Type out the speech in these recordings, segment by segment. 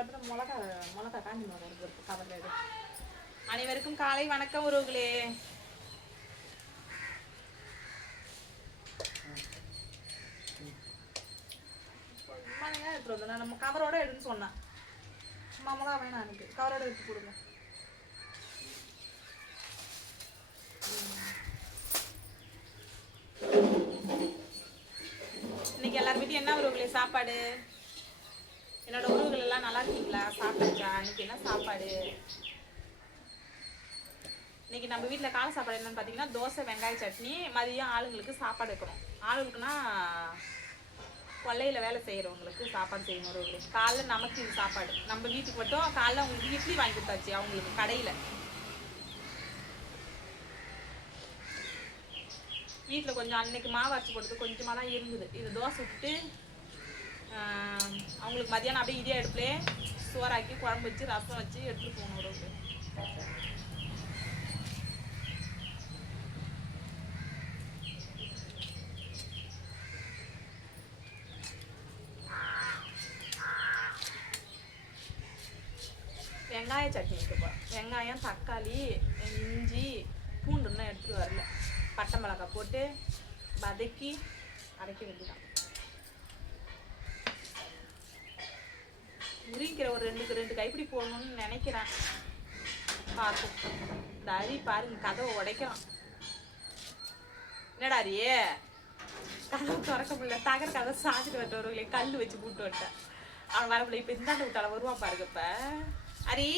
தோட்டத்தில் மிளகா காஞ்சி மிளகா இருக்கு கவரில் எடு. அனைவருக்கும் காலை வணக்கம் உறவுகளே. எடுத்துட்டு வந்தேன் நம்ம கவரோட எடுன்னு சொன்னேன். மிளகா வேணாம் எனக்கு கவரோட எடுத்து கொடுங்க. இன்னைக்கு எல்லார் வீட்டையும் என்ன உறவுகளே சாப்பாடு? என்னோட உறவுகள் எல்லாம் நல்லா இருக்கீங்களா? சாப்பிட்டாச்சா? இன்னைக்கு என்ன சாப்பாடு? இன்னைக்கு நம்ம வீட்டில் காலை சாப்பாடு என்னன்னு பார்த்தீங்கன்னா தோசை வெங்காய சட்னி. மதியம் ஆளுங்களுக்கு சாப்பாடு வைக்கணும். ஆளுங்களுக்குன்னா கொல்லையில் வேலை செய்கிறவங்களுக்கு சாப்பாடு செய்யணும் உறவுகளே. காலைல நமக்கு இது சாப்பாடு. நம்ம வீட்டுக்கு மட்டும் காலைல அவங்களுக்கு இட்லி வாங்கி கொடுத்தாச்சு அவங்களுக்கு கடையில். வீட்டில் கொஞ்சம் அன்னைக்கு மாவு அரைச்சி போட்டது கொஞ்சமாக தான் இருந்தது. இது தோசை விட்டுட்டு அவங்களுக்கு மதியானம் அப்படியே இதே அடுப்புலேயே சோறாக்கி குழம்பு வச்சு ரசம் வச்சு எடுத்துகிட்டு போகணும் உறவுகளே. வெங்காய சட்னி வைக்கப்போ வெங்காயம் தக்காளி இஞ்சி பூண்டுன்னா எடுத்துகிட்டு வரல. பட்டை மிளகாய் போட்டு வதக்கி அரைக்க வேண்டியதான். முருங்கிற ஒரு ரெண்டு கைப்பிடி போடணும்னு நினைக்கிறேன். பார்க்கும் இந்த அரி பாருங்க கதவை உடைக்கிறான். என்னடா அரியே கதவை திறக்க முடியல. தகர கதை சாஞ்சிட்டு வரவர்களே கல் வச்சு கூப்பிட்டு விட்டேன். அவன் வரப்பில்ல. இப்போ இந்தாண்டு விட்டால வருவான் பாருங்க. இப்போ அரி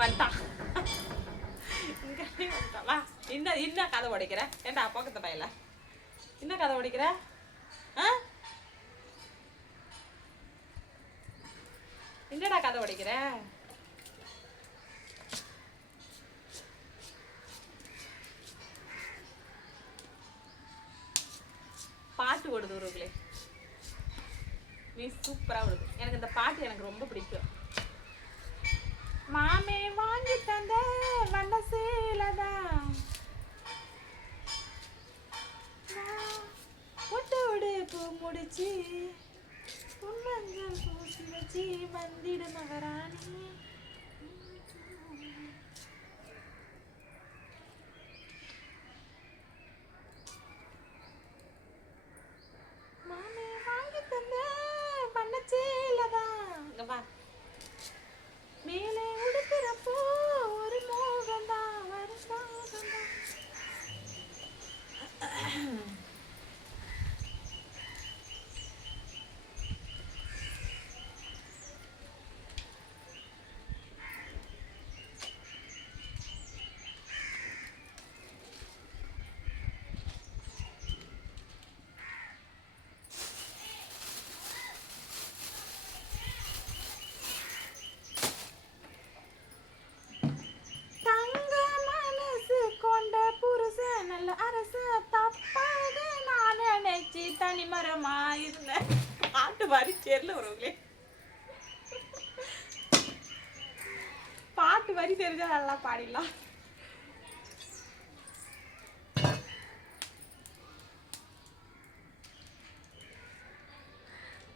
வந்துட்டான். வா இன்னும் கதை உடைக்கிற ஏண்டா பக்கத்து பையில இன்னும் கதை உடைக்கிற? என்னடா கதை உடைக்கிற? பாட்டு ஓடுது உறவுகளே. நீ சூப்பரா ஓடுது. எனக்கு இந்த பாட்டு எனக்கு ரொம்ப பிடிக்கும். மாமே வாங்கி தந்த வண்ண சேலதான் ஒட்டு உடுப்பு முடிச்சு மஞ்சள் பூசி வச்சு வந்திடு மகராணி. மாமே வாங்கி தந்த வண்ண சேலதான் இங்க வா மேலே உடுக்கிறப்போ ஒரு மோகந்தான் வருந்தான். தனிமரமா இருந்த பாட்டு மாதிரி தெரியல உறவுகளே. பாட்டு வரி தெரிஞ்சா நல்லா பாடிடலாம்.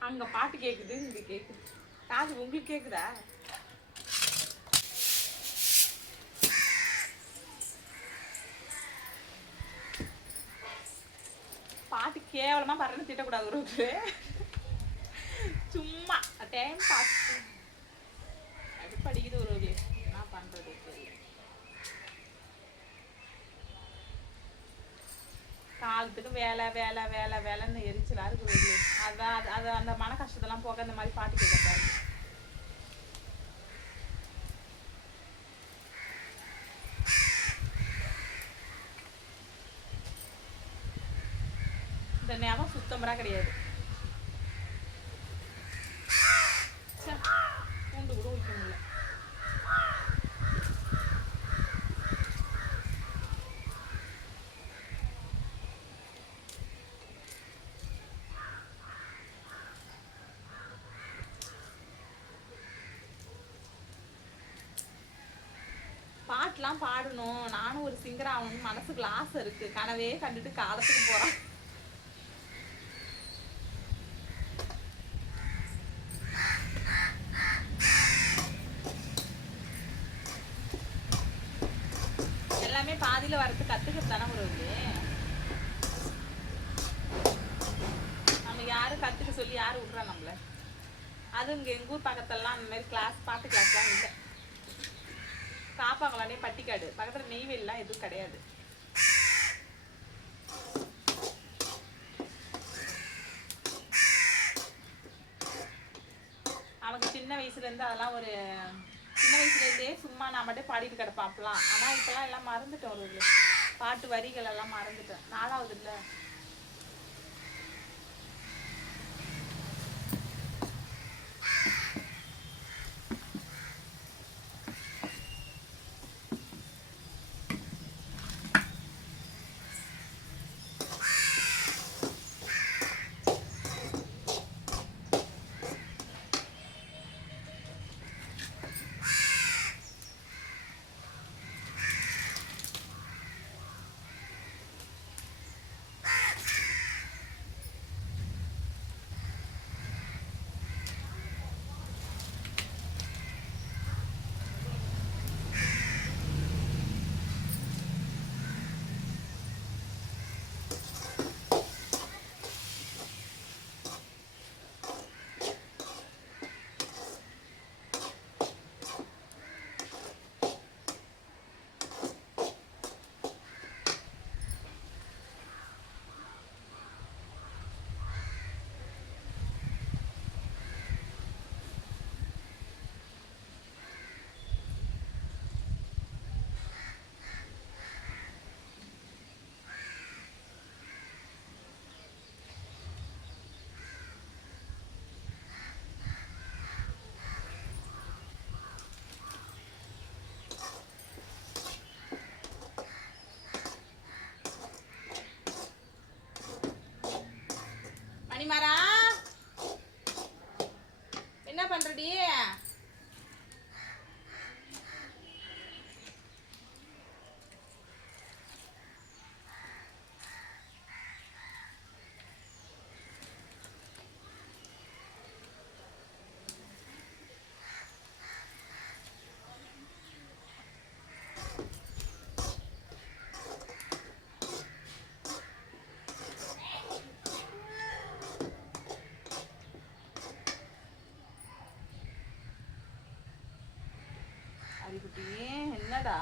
அங்க பாட்டு கேக்குது இங்க கேக்குது. காது உங்களுக்கு கேக்குதா? பாட்டு கேவலமா பறன்னு திட்டக்கூடாது உறவுகளே. சும்மா டைம் பாஸ் அது படிக்குது உறவுகளே. என்ன பண்றது தெரியல. காலத்துக்கு வேலை வேலை வேலை வேலைன்னு எரிச்சலா இருக்கு உறவுகளே. அதான் அது அந்த மன கஷ்டத்தெல்லாம் போக இந்த மாதிரி பாட்டு கேட்க. இந்த நேரம் சுத்தமரா கிடையாது. பூண்டு கூட வைக்க முடியல. பாட்டுலாம் பாடணும். நானும் ஒரு சிங்கர் ஆகணும்னு மனசுக்குள்ள ஆசை இருக்கு. கனவே கண்டுட்டு காலத்துக்கு போறான். பாதியில் வரது கற்றுக்கிறது தானே வருது. நம்ம யாரும் கற்றுக்க சொல்லி யாரும் விட்றா நம்மள. அதுவும் இங்கே எங்கள் ஊர் பக்கத்துலலாம் அந்த மாதிரி கிளாஸ் பாட்டு கிளாஸ்லாம் இல்லை. காப்பாங்களானே பட்டிக்காடு பக்கத்தில் நெய்வேலிலாம் எதுவும் கிடையாது. அவனுக்கு சின்ன வயசுலேருந்து அதெல்லாம் ஒரு சின்ன வயசுலேருந்தே சும்மா நான் மட்டும் பாடிட்டு கிடப்பான் அப்பெல்லாம். ஆனால் இப்போலாம் எல்லாம் மறந்துட்டேன். ஒரு பாட்டு வரிகள் எல்லாம் மறந்துட்டேன். 4வது இல்லை. மணிமாரா என்ன பண்றடி? அரிக்குட்டி என்னடா?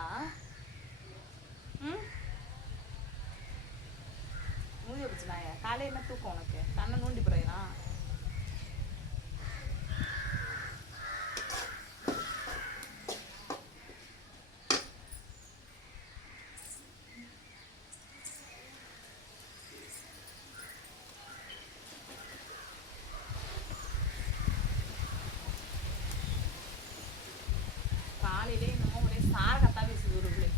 மூஞ்சி வச்சுனாய காலையில் என்ன தூக்கம் உனக்கு? கண்ணை நோண்டி போறேனா? காலையிலே என்னமோ ஒரே சார கத்தா பேசுது ஒரு பிள்ளை.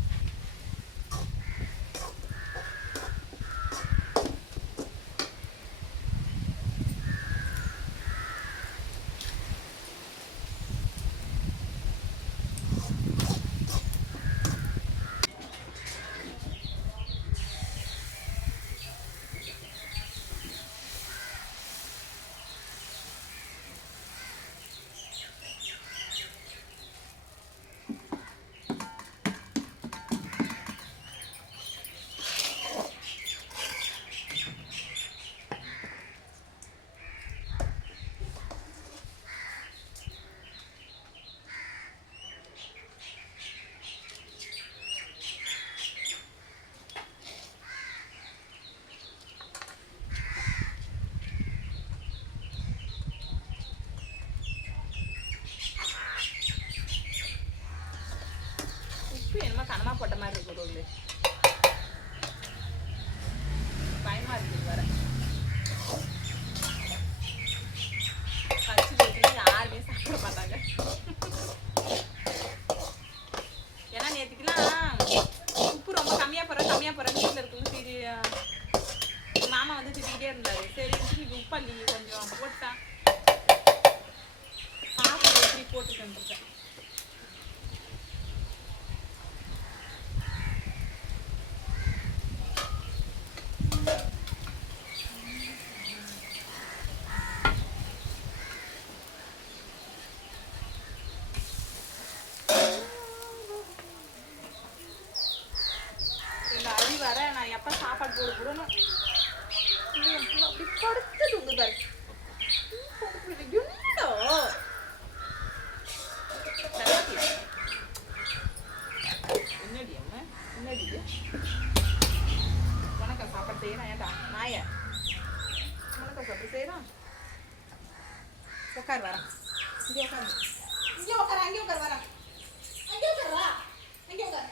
என்னமா கனமா போட்ட மாதிரி இருக்கு ஒரு பயமா இருக்குது வர. பச்சு போட்டு யாருமே சாப்பிட மாட்டாங்க. ஏன்னா நேற்றுக்கெல்லாம் உப்பு ரொம்ப கம்மியா போறேன்னு வீட்டில் இருக்குன்னு மாமா வந்து திட்டிகிட்டே இருந்தாரு. சரி இன்னைக்கு உப்பள்ளி கொஞ்சம் போட்டா காசு எப்படி போட்டுருக்கேன். உட்கார் வரேன். இங்கே உட்காரு. இங்கே உட்காரு. அங்கே உட்கார் வரேன். அங்கே உட்காருவா. அங்கே உட்கார்.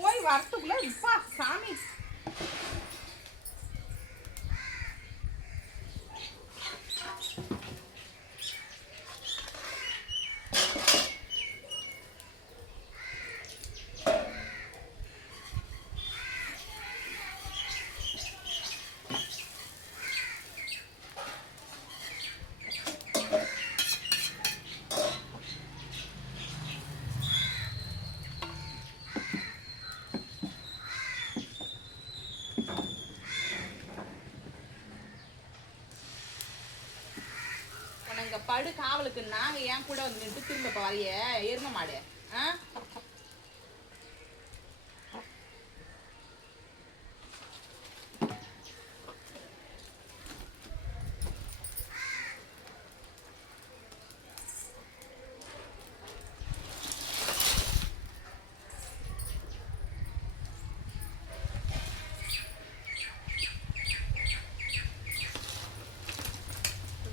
போய் வரத்துக்குள்ள இப்பா சாமி. உனங்க படு காவலுக்கு நாங்க ஏன் கூட வந்து நின்று திரும்ப வரைய எரும மாடு.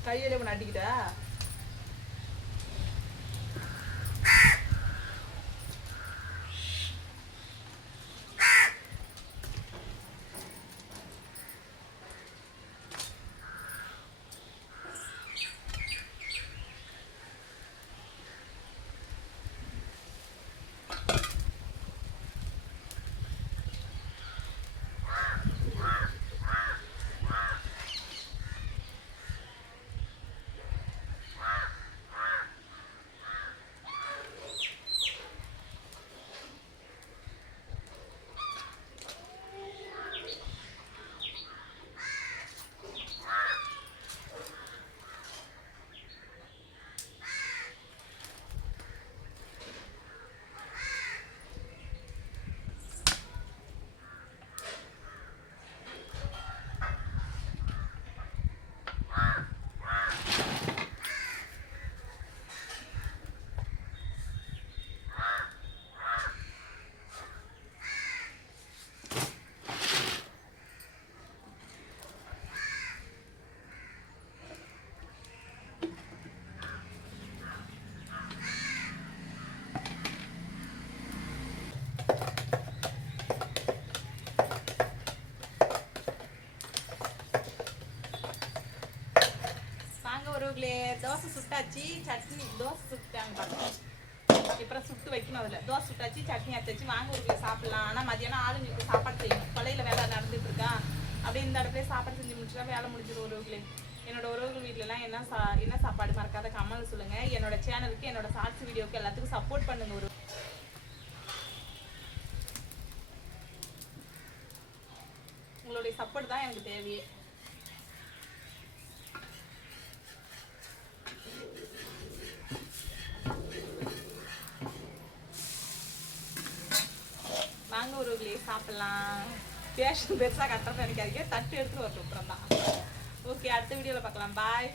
கையில ஒன்று அடிக்கிட்டா. தோசை சுட்டாச்சு, சட்னி தோசை சுட்டாங்க பார்த்தோம். அப்புறம் சுட்டு வைக்கணும். அதில் தோசை சுட்டாச்சு, சட்னி அரைச்சாச்சு. வாங்க ஊருக்குள்ள சாப்பிடலாம். ஆனால் மதியானம் ஆளுங்களுக்கு சாப்பாடு செய்யணும். கொலையில் வேலை நடந்துட்டு இருக்கா. அப்படியே இந்த இடத்துல சாப்பாடு செஞ்சு முடிச்சுட்டா வேலை முடிஞ்சிடும். உறவுகளே, என்னோட உறவுகள் வீட்டிலலாம் என்ன சாப்பாடு மறக்காத கமெண்ட்ல சொல்லுங்க. என்னோட சேனலுக்கு, என்னோட ஷார்ட்ஸ் வீடியோக்கு எல்லாத்துக்கும் சப்போர்ட் பண்ணுங்க. உங்களுடைய சப்போர்ட் தான் எனக்கு தேவையே. வாங்க உறவுகளே சாப்பிடலாம். பேஷன் பெருசாக கட்டுறது நினைக்காதீங்க. தட்டு எடுத்துட்டு வரட்டும் அப்புறம் தான். ஓகே, அடுத்த வீடியோவில் பார்க்கலாம். பாய்.